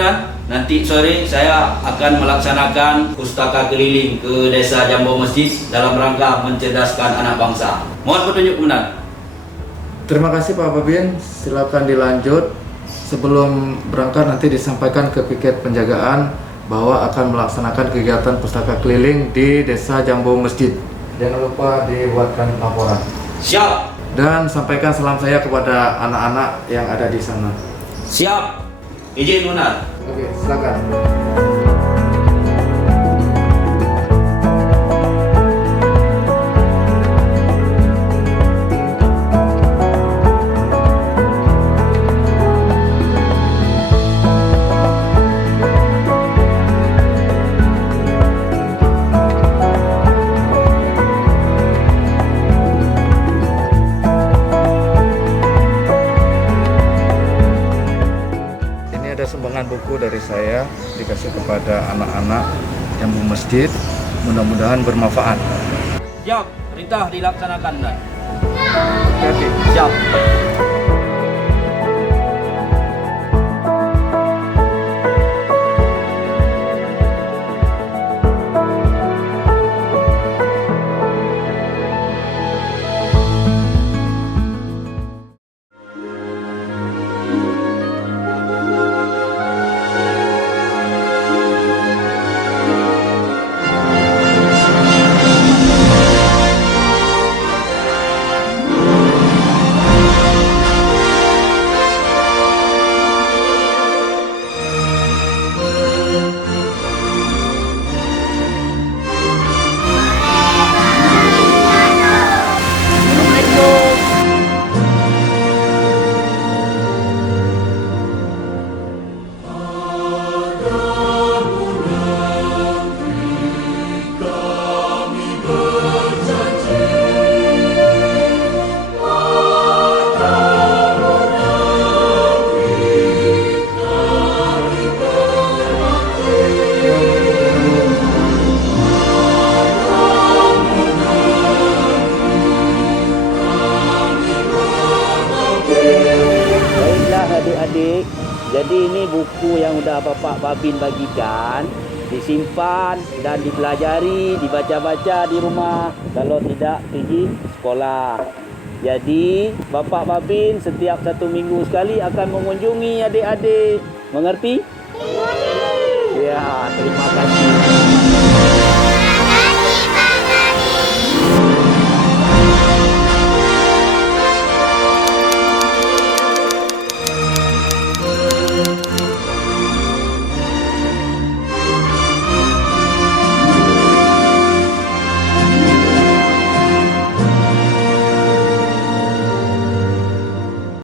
Mudah-mudahan nanti sore saya akan melaksanakan pustaka keliling ke Desa Jambu Masjid dalam rangka mencerdaskan anak bangsa. Mohon petunjuk Komandan. Terima kasih Pak Babin, silakan dilanjut. Sebelum berangkat nanti disampaikan ke piket penjagaan bahwa akan melaksanakan kegiatan pustaka keliling di Desa Jambu Masjid. Jangan lupa dibuatkan laporan. Siap. Dan sampaikan salam saya kepada anak-anak yang ada di sana. Siap. Izin Komandan. Oke, silakan. Ada sumbangan buku dari saya dikasih kepada anak-anak Jambu Masjid, mudah-mudahan bermanfaat. Siap. Perintah dilaksanakan, Komandan. Hati-hati. Siap. Adik-adik, jadi ini buku yang udah Bapak Babin bagikan, disimpan dan dipelajari, dibaca-baca di rumah kalau tidak pergi sekolah. Jadi Bapak Babin setiap 1 minggu sekali akan mengunjungi adik-adik. Mengerti? Ya, terima kasih.